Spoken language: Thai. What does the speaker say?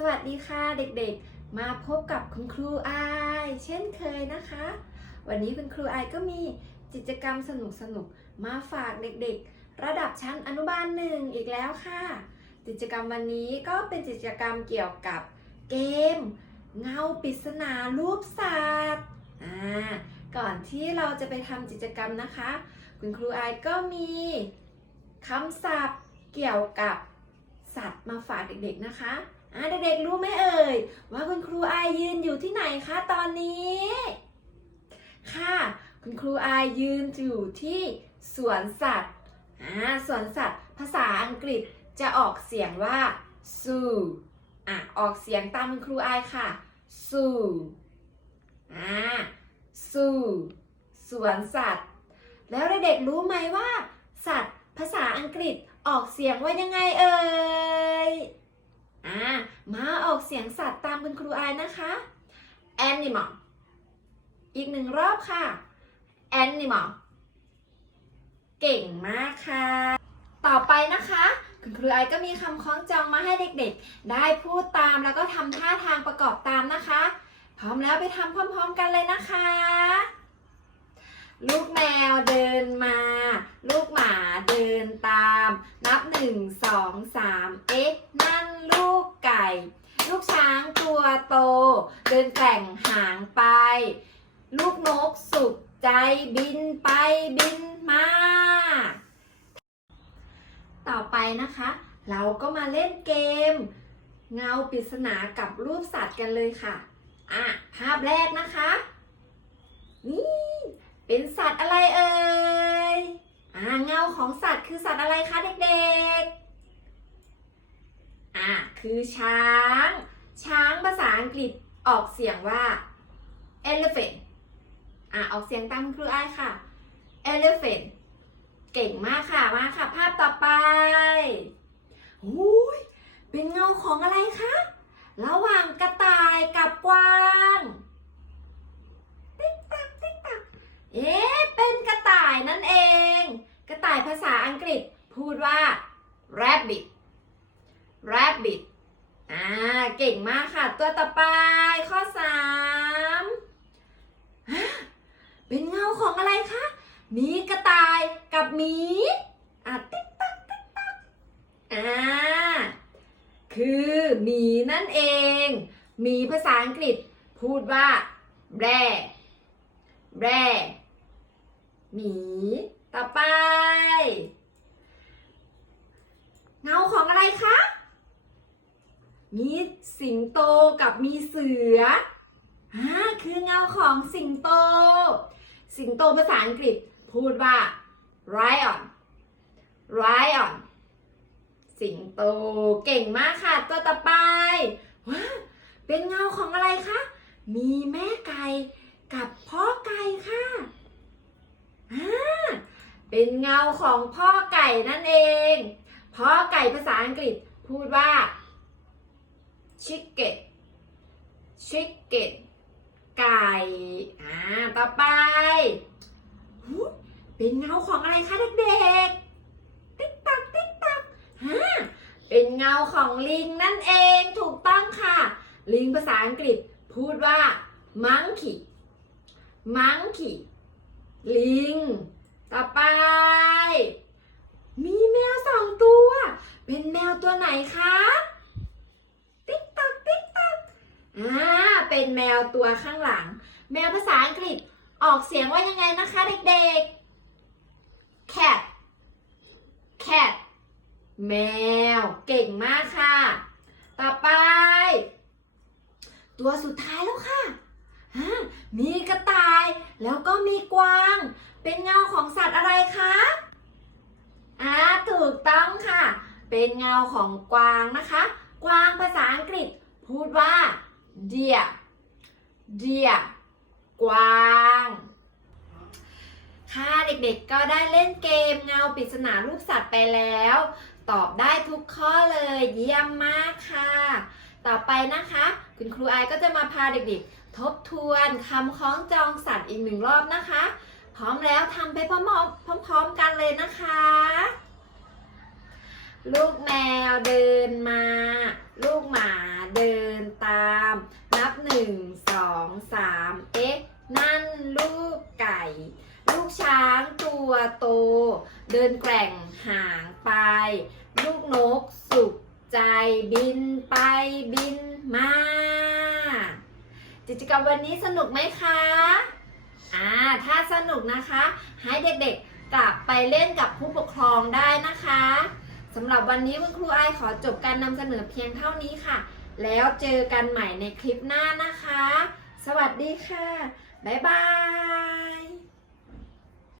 สวัสดีค่ะเด็กๆ มาพบกับคุณครูอายเช่นเคยนะคะ วันนี้คุณครูอายก็มีกิจกรรมสนุกๆมาฝากเด็กๆ ระดับชั้นอนุบาลหนึ่งอีกแล้วค่ะ กิจกรรมวันนี้ก็เป็นกิจกรรมเกี่ยวกับเกม เงาปริศนารูปสัตว์อ่าก่อนที่เราจะไปทำกิจกรรมนะคะ คุณครูอายก็มีคำศัพท์เกี่ยวกับสัตว์มาฝากเด็กๆนะคะ อ่าเด็กๆรู้ไหมเอ่ย ว่าคุณครูอายยืนอยู่ที่ไหนคะตอนนี้ ค่ะ คุณครูอายยืนอยู่ที่สวนสัตว์อ่าสวนสัตว์ ภาษาอังกฤษจะออกเสียงว่า zoo อะออกเสียงตามคุณครูอายค่ะ zoo อ่า zoo สวนสัตว์ แล้วเด็กๆรู้ไหมว่า สัตว์ ภาษาอังกฤษออกเสียงว่ายังไงเอ่ย อ่ามาออกเสียงสัตว์ตามคุณครูอายนะคะ animal อีกหนึ่งรอบค่ะ animal เก่งมากค่ะ ต่อไปนะคะ คุณครูไอก็มีคำคล้องจองมาให้เด็กๆ ได้พูดตามแล้วก็ทำท่าทางประกอบตามนะคะ พร้อมแล้วไปทำพร้อมๆกันเลยนะคะ ลูกแมวเดินมา ลูกหมาเดินตาม นับหนึ่งสองสามเอ๊ะ ไก่ ลูกช้างตัวโต เดินแกว่งหางไป ลูกนกสุขใจบินไปบินมา ต่อไปนะคะ เราก็มาเล่นเกม เงาปริศนากับรูปสัตว์กันเลยค่ะ อะ ภาพแรกนะคะ นี่ เป็นสัตว์อะไรเอ่ยอ่าเงาของสัตว์คือสัตว์อะไรคะเด็กๆ คือช้าง ช้างภาษาอังกฤษออกเสียงว่า elephant อ่าออกเสียงตามครูอ้ายค่ะ elephant เก่งมากค่ะ มาค่ะ ภาพต่อไปหูยเป็นเงาของอะไรคะ ระหว่างกระต่ายกับกวาง ติ๊กตักติ๊กตักเอ๊ะเป็นกระต่ายนั่นเอง กระต่ายภาษาอังกฤษพูดว่า rabbit อ่า เก่งมากค่ะ ตัวต่อไปข้อสามเป็นเงาของอะไรคะมีกระต่ายกับหมีอะติ๊กตักติ๊กตักอ่าคือหมีนั่นเองหมีภาษาอังกฤษพูดว่า bear แร่หมีต่อไป เงาของอะไรคะ มีสิงโตกับมีเสืออ่าคือเงาของสิงโต สิงโตภาษาอังกฤษพูดว่า lion lion สิงโตเก่งมากค่ะ ตัวต่อไปว้าเป็นเงาของอะไรคะ มีแม่ไก่กับพ่อไก่ค่ะอ่าเป็นเงาของพ่อไก่นั่นเอง พ่อไก่ภาษาอังกฤษพูดว่า chicken chicken ไก่อ่าต่อไปเป็นเงาของอะไรคะเด็กๆติ๊กตักติ๊กตักฮะเป็นเงาของลิงนั่นเองถูกต้องค่ะ ลิงภาษาอังกฤษพูดว่า monkey monkey ลิง ต่อไป มีแมวสองตัว เป็นแมวตัวไหนคะ ติ๊กตักติ๊กตักอ่า เป็นแมวตัวข้างหลัง แมวภาษาอังกฤษออกเสียงว่ายังไงนะคะเด็กๆ cat cat แมว เก่งมากค่ะ ต่อไป ตัวสุดท้ายแล้วค่ะ มีกระต่าย แล้วก็มีกวาง เป็นเงาของสัตว์อะไรคะอ่าถูกต้องค่ะ เป็นเงาของกวางนะคะ กวางภาษาอังกฤษ พูดว่า deer deer กวางค่ะเด็กๆก็ได้เล่นเกมเงาปริศนารูปสัตว์ไปแล้ว ตอบได้ทุกข้อเลยเยี่ยมมากค่ะ ต่อไปนะคะ คุณครูไอก็จะมาพาเด็กๆ ทบทวนคำคล้องจองสัตว์อีกหนึ่งรอบนะคะ พร้อมแล้วทำไปพร้อมๆกันเลยนะคะ ลูกแมวเดินมา ลูกหมาเดินตาม นึ่งสองสามเอ๊ะ นั่นลูกไก่ ลูกช้างตัวโต เดินแกว่งหางไป ลูกนกสุขใจบินไปบินมา กิจกรรมวันนี้สนุกไหมคะ อ่า ถ้าสนุกนะคะ ให้เด็กๆกลับไปเล่นกับผู้ปกครองได้นะคะสำหรับวันนี้คุณครูไอขอจบการนำเสนอเพียงเท่านี้ค่ะ แล้วเจอกันใหม่ในคลิปหน้านะคะ สวัสดีค่ะ บ๊ายบาย